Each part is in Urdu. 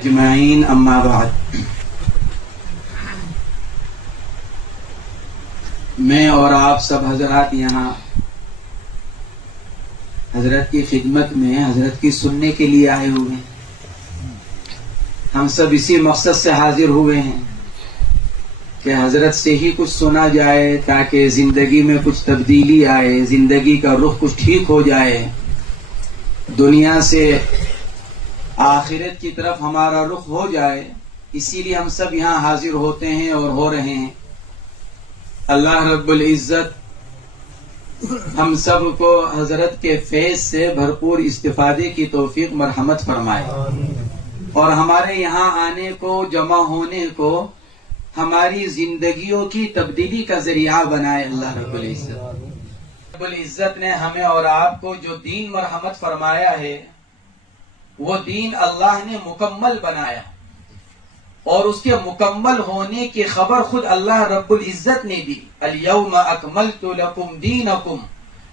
اجمعین اما بعد، میں اور آپ سب حضرات یہاں حضرت کی خدمت میں حضرت کی سننے کے لیے آئے ہوئے ہیں۔ ہم سب اسی مقصد سے حاضر ہوئے ہیں کہ حضرت سے ہی کچھ سنا جائے تاکہ زندگی میں کچھ تبدیلی آئے، زندگی کا رخ کچھ ٹھیک ہو جائے، دنیا سے آخرت کی طرف ہمارا رخ ہو جائے۔ اسی لیے ہم سب یہاں حاضر ہوتے ہیں اور ہو رہے ہیں۔ اللہ رب العزت ہم سب کو حضرت کے فیض سے بھرپور استفادے کی توفیق مرحمت فرمائے، اور ہمارے یہاں آنے کو، جمع ہونے کو ہماری زندگیوں کی تبدیلی کا ذریعہ بنائے اللہ رب العزت۔ رب العزت نے ہمیں اور آپ کو جو دین مرحمت فرمایا ہے، وہ دین اللہ نے مکمل بنایا، اور اس کے مکمل ہونے کی خبر خود اللہ رب العزت نے دی۔ الیوم اکملت لکم دینکم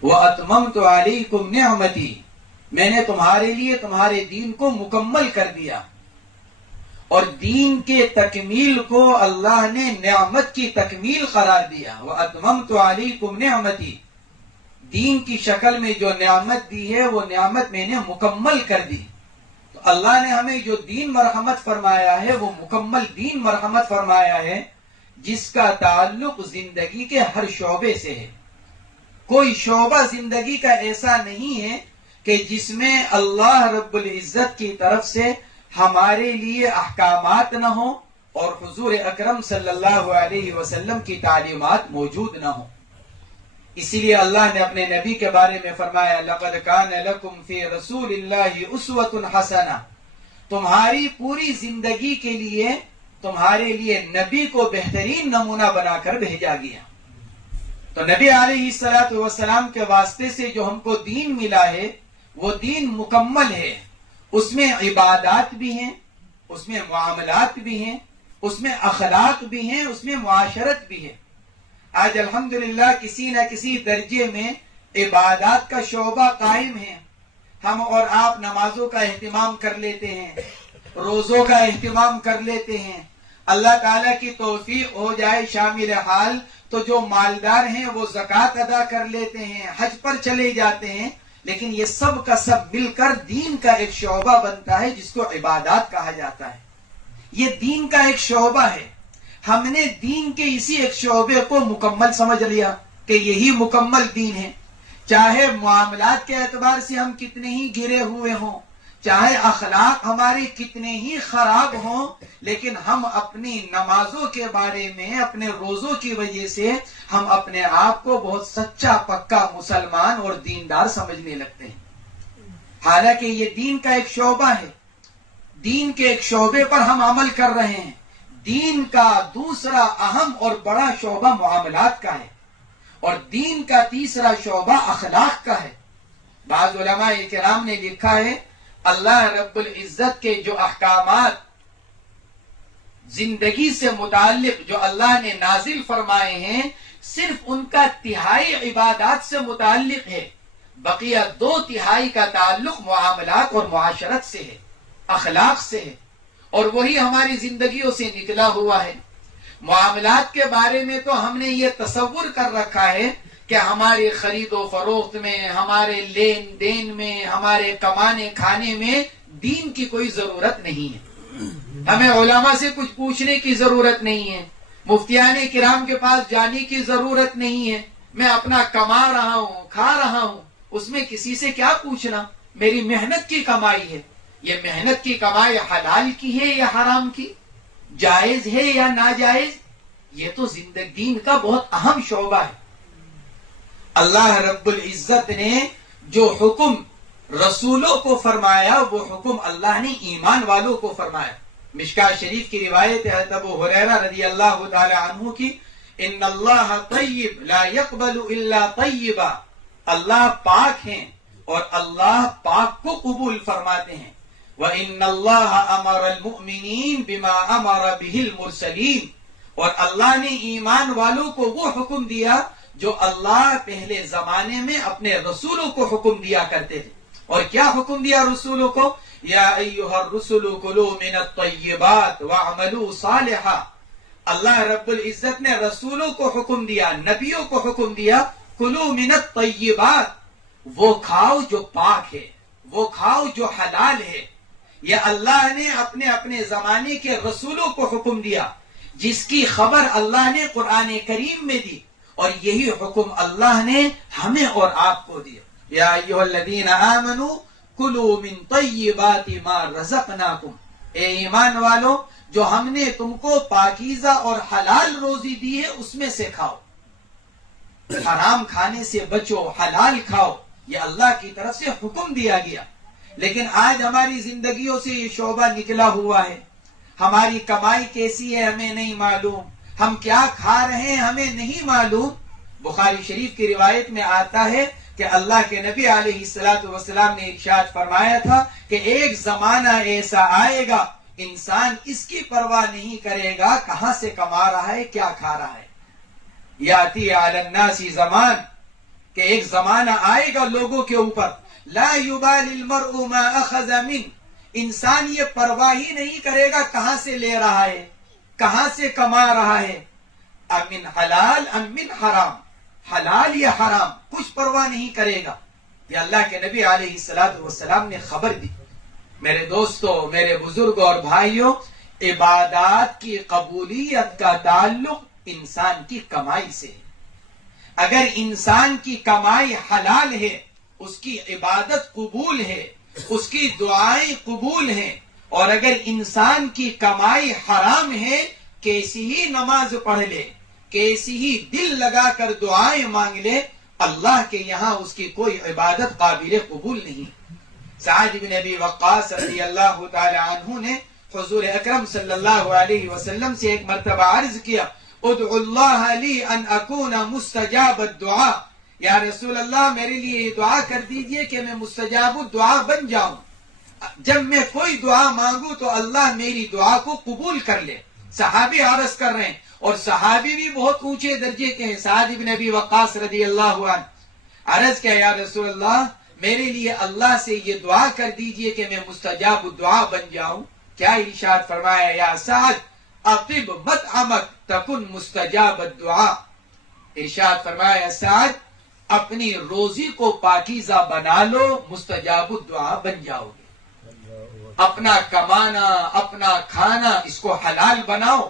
واتممت علیکم نعمتی، میں نے تمہارے لیے تمہارے دین کو مکمل کر دیا، اور دین کے تکمیل کو اللہ نے نعمت کی تکمیل قرار دیا۔ واتممت علیکم نعمتی، دین کی شکل میں جو نعمت دی ہے وہ نعمت میں نے مکمل کر دی۔ تو اللہ نے ہمیں جو دین مرحمت فرمایا ہے وہ مکمل دین مرحمت فرمایا ہے، جس کا تعلق زندگی کے ہر شعبے سے ہے۔ کوئی شعبہ زندگی کا ایسا نہیں ہے کہ جس میں اللہ رب العزت کی طرف سے ہمارے لیے احکامات نہ ہوں اور حضور اکرم صلی اللہ علیہ وسلم کی تعلیمات موجود نہ ہوں۔ اسی لیے اللہ نے اپنے نبی کے بارے میں فرمایا، لَقَدْ كَانَ لَكُمْ فِي رَسُولِ اللَّهِ أُسْوَةٌ حَسَنَةٌ، تمہاری پوری زندگی کے لیے تمہارے لیے نبی کو بہترین نمونہ بنا کر بھیجا گیا۔ تو نبی علیہ السلام کے واسطے سے جو ہم کو دین ملا ہے وہ دین مکمل ہے۔ اس میں عبادات بھی ہیں، اس میں معاملات بھی ہیں، اس میں اخلاق بھی ہیں، اس میں معاشرت بھی ہے۔ آج الحمدللہ کسی نہ کسی درجے میں عبادات کا شعبہ قائم ہے۔ ہم اور آپ نمازوں کا اہتمام کر لیتے ہیں، روزوں کا اہتمام کر لیتے ہیں۔ اللہ تعالیٰ کی توفیق ہو جائے شامل حال تو جو مالدار ہیں وہ زکوٰۃ ادا کر لیتے ہیں، حج پر چلے جاتے ہیں، لیکن یہ سب کا سب مل کر دین کا ایک شعبہ بنتا ہے جس کو عبادات کہا جاتا ہے۔ یہ دین کا ایک شعبہ ہے۔ ہم نے دین کے اسی ایک شعبے کو مکمل سمجھ لیا کہ یہی مکمل دین ہے۔ چاہے معاملات کے اعتبار سے ہم کتنے ہی گھرے ہوئے ہوں، چاہے اخلاق ہمارے کتنے ہی خراب ہوں، لیکن ہم اپنی نمازوں کے بارے میں، اپنے روزوں کی وجہ سے ہم اپنے آپ کو بہت سچا پکا مسلمان اور دیندار سمجھنے لگتے ہیں، حالانکہ یہ دین کا ایک شعبہ ہے۔ دین کے ایک شعبے پر ہم عمل کر رہے ہیں۔ دین کا دوسرا اہم اور بڑا شعبہ معاملات کا ہے، اور دین کا تیسرا شعبہ اخلاق کا ہے۔ بعض علماء کرام نے لکھا ہے، اللہ رب العزت کے جو احکامات زندگی سے متعلق جو اللہ نے نازل فرمائے ہیں، صرف ان کا تہائی عبادات سے متعلق ہے، بقیہ 2/3 کا تعلق معاملات اور معاشرت سے ہے، اخلاق سے ہے، اور وہی ہماری زندگیوں سے نکلا ہوا ہے۔ معاملات کے بارے میں تو ہم نے یہ تصور کر رکھا ہے کہ ہماری خرید و فروخت میں، ہمارے لین دین میں، ہمارے کمانے کھانے میں دین کی کوئی ضرورت نہیں ہے۔ ہمیں علماء سے کچھ پوچھنے کی ضرورت نہیں ہے، مفتیان کرام کے پاس جانے کی ضرورت نہیں ہے۔ میں اپنا کما رہا ہوں، کھا رہا ہوں، اس میں کسی سے کیا پوچھنا؟ میری محنت کی کمائی ہے۔ یہ محنت کی کمائی حلال کی ہے یا حرام کی، جائز ہے یا ناجائز، یہ تو زندگی دین کا بہت اہم شعبہ ہے۔ اللہ رب العزت نے جو حکم رسولوں کو فرمایا وہ حکم اللہ نے ایمان والوں کو فرمایا۔ مشکاۃ شریف کی روایت ہے ابو ہریرہ رضی اللہ تعالی عنہ کی، ان اللہ طیب لا يقبل الا طیبا، اللہ پاک ہیں اور اللہ پاک کو قبول فرماتے ہیں۔ وَإِنَّ اللَّهَ أَمَرَ الْمُؤْمِنِينَ بِمَا أَمَرَ بِهِ الْمُرْسَلِينَ، اور اللہ نے ایمان والوں کو وہ حکم دیا جو اللہ پہلے زمانے میں اپنے رسولوں کو حکم دیا کرتے تھے۔ اور کیا حکم دیا رسولوں کو؟ یا ایھا الرسل کلوا من الطیبات واعملوا صالحا. اللہ رب العزت نے رسولوں کو حکم دیا، نبیوں کو حکم دیا، کلوا من الطیبات، وہ کھاؤ جو پاک ہے، وہ کھاؤ جو حلال ہے. یہ اللہ نے اپنے اپنے زمانے کے رسولوں کو حکم دیا، جس کی خبر اللہ نے قرآن کریم میں دی، اور یہی حکم اللہ نے ہمیں اور آپ کو دیا. یا ایھا الذین آمنوا کلوا من طیبات ما رزقناکم، اے ایمان والو جو ہم نے تم کو پاکیزہ اور حلال روزی دی ہے اس میں سے کھاؤ. حرام کھانے سے بچو، حلال کھاؤ، یہ اللہ کی طرف سے حکم دیا گیا. لیکن آج ہماری زندگیوں سے یہ شعبہ نکلا ہوا ہے. ہماری کمائی کیسی ہے ہمیں نہیں معلوم، ہم کیا کھا رہے ہیں ہمیں نہیں معلوم. بخاری شریف کی روایت میں آتا ہے کہ اللہ کے نبی علیہ السلام نے ارشاد فرمایا تھا کہ ایک زمانہ ایسا آئے گا انسان اس کی پرواہ نہیں کرے گا کہاں سے کما رہا ہے، کیا کھا رہا ہے. یاتی علی الناس زمان، کہ ایک زمانہ آئے گا لوگوں کے اوپر، لا یبالی المرء ما اخذ من، انسان یہ پرواہ ہی نہیں کرے گا کہاں سے لے رہا ہے، کہاں سے کما رہا ہے، ام من حلال ام من حرام، حلال یا حرام، کچھ پرواہ نہیں کرے گا. یہ اللہ کے نبی علیہ السلام نے خبر دی. میرے دوستو، میرے بزرگوں اور بھائیوں، عبادات کی قبولیت کا تعلق انسان کی کمائی سے ہے. اگر انسان کی کمائی حلال ہے اس کی عبادت قبول ہے، اس کی دعائیں قبول ہیں. اور اگر انسان کی کمائی حرام ہے، کیسی ہی نماز پڑھ لے، کیسی ہی دل لگا کر دعائیں مانگ لے، اللہ کے یہاں اس کی کوئی عبادت قابل قبول نہیں. سعد بن ابی وقاص رضی اللہ تعالی عنہ نے حضور اکرم صلی اللہ علیہ وسلم سے ایک مرتبہ عرض کیا، ادعو اللہ لی ان اکون مستجاب الدعاء، یا رسول اللہ میرے لیے یہ دعا کر دیجئے کہ میں مستجاب الدعاء بن جاؤں. جب میں کوئی دعا مانگوں تو اللہ میری دعا کو قبول کر لے. صحابی عرض کر رہے ہیں، اور صحابی بھی بہت اونچے درجے کے ہیں. سعد بن ابی وقاص رضی اللہ عنہ عرض کیا، یا رسول اللہ میرے لیے اللہ سے یہ دعا کر دیجئے کہ میں مستجاب الدعاء بن جاؤں. کیا ارشاد فرمایا، یا سعد اطب مطعمک تکن مستجاب الدعاء. ارشاد فرمایا، سعد اپنی روزی کو پاکیزہ بنا لو، مستجاب الدعاء بن جاؤ گے. اپنا کمانا، اپنا کھانا، اس کو حلال بناؤ.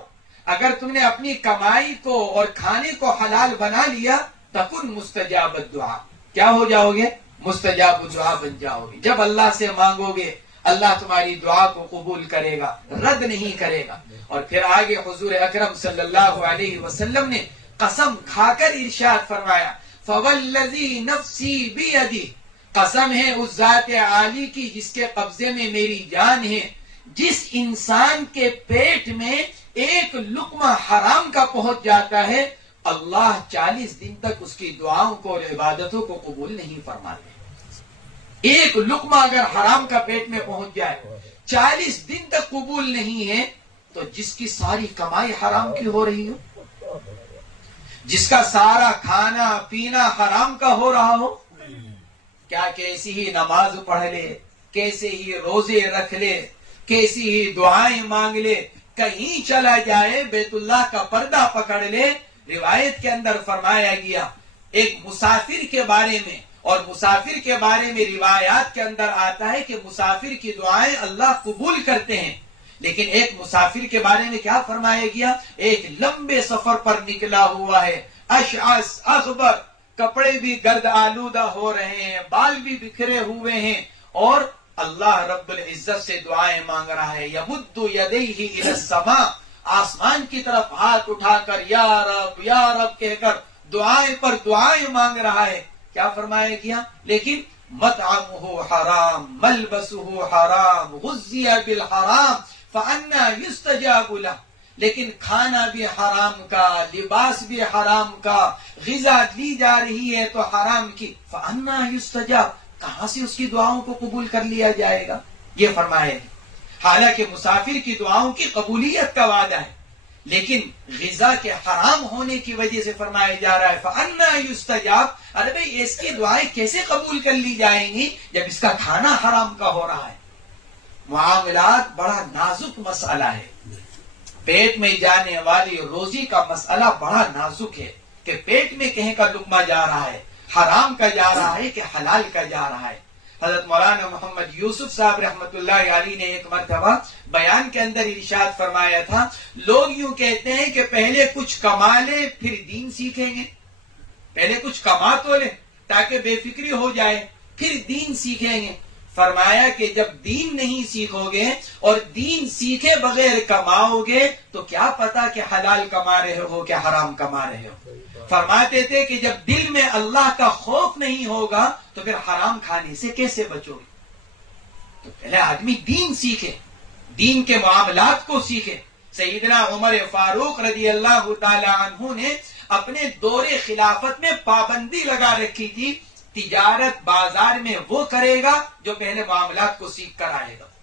اگر تم نے اپنی کمائی کو اور کھانے کو حلال بنا لیا، تکن مستجاب الدعاء، کیا ہو جاؤ گے؟ مستجاب الدعاء بن جاؤ گے. جب اللہ سے مانگو گے اللہ تمہاری دعا کو قبول کرے گا، رد نہیں کرے گا. اور پھر آگے حضور اکرم صلی اللہ علیہ وسلم نے قسم کھا کر ارشاد فرمایا، فوالذی نفسی بیدی، قسم ہے اس ذات عالی کی جس کے قبضے میں میری جان ہے، جس انسان کے پیٹ میں ایک لقمہ حرام کا پہنچ جاتا ہے اللہ 40 دن تک اس کی دعاؤں کو اور عبادتوں کو قبول نہیں فرماتے. ایک لقمہ اگر حرام کا پیٹ میں پہنچ جائے 40 دن تک قبول نہیں ہے، تو جس کی ساری کمائی حرام کی ہو رہی ہو، جس کا سارا کھانا پینا حرام کا ہو رہا ہو، کیا کیسی ہی نماز پڑھ لے، کیسے ہی روزے رکھ لے، کیسی ہی دعائیں مانگ لے، کہیں چلا جائے بیت اللہ کا پردہ پکڑ لے. روایت کے اندر فرمایا گیا ایک مسافر کے بارے میں، اور مسافر کے بارے میں روایات کے اندر آتا ہے کہ مسافر کی دعائیں اللہ قبول کرتے ہیں. لیکن ایک مسافر کے بارے میں کیا فرمایا گیا، ایک لمبے سفر پر نکلا ہوا ہے، اشعث اغبر، کپڑے بھی گرد آلودہ ہو رہے ہیں، بال بھی بکھرے ہوئے ہیں، اور اللہ رب العزت سے دعائیں مانگ رہا ہے. یمد یدیہ الی السماء، آسمان کی طرف ہاتھ اٹھا کر یا رب کہہ کر دعائیں پر دعائیں مانگ رہا ہے. کیا فرمایا گیا، لیکن مطعمہ حرام، ملبسہ حرام، غذی بالحرام فانا یستجاب لہ، لیکن کھانا بھی حرام کا، لباس بھی حرام کا، غذا لی جا رہی ہے تو حرام کی، فانا یستجاب، کہاں سے اس کی دعاؤں کو قبول کر لیا جائے گا. یہ فرمایا ہے. حالانکہ مسافر کی دعاؤں کی قبولیت کا وعدہ ہے، لیکن غذا کے حرام ہونے کی وجہ سے فرمایا جا رہا ہے فَأَنَّا يُسْتَجَابُ. ارے بھئی اس کی دعائیں کیسے قبول کر لی جائیں گی جب اس کا کھانا حرام کا ہو رہا ہے. معاملات بڑا نازک مسئلہ ہے. پیٹ میں جانے والی روزی کا مسئلہ بڑا نازک ہے کہ پیٹ میں کہیں کا لقمہ جا رہا ہے، حرام کا جا رہا ہے کہ حلال کا جا رہا ہے. حضرت مولانا محمد یوسف صاحب رحمت اللہ علیہ نے ایک مرتبہ بیان کے اندر ارشاد فرمایا تھا، لوگ یوں کہتے ہیں کہ پہلے کچھ کما لے پھر دین سیکھیں گے. پہلے کچھ کما تو لے تاکہ بے فکری ہو جائے، پھر دین سیکھیں گے. فرمایا کہ جب دین نہیں سیکھو گے اور دین سیکھے بغیر کماؤ گے تو کیا پتا کہ حلال کما رہے ہو کہ حرام کما رہے ہو. فرماتے تھے کہ جب دل میں اللہ کا خوف نہیں ہوگا تو پھر حرام کھانے سے کیسے بچو گے. تو پہلے آدمی دین سیکھے، دین کے معاملات کو سیکھے. سیدنا عمر فاروق رضی اللہ تعالی عنہ نے اپنے دور خلافت میں پابندی لگا رکھی تھی، تجارت بازار میں وہ کرے گا جو پہلے معاملات کو سیکھ کر آئے گا.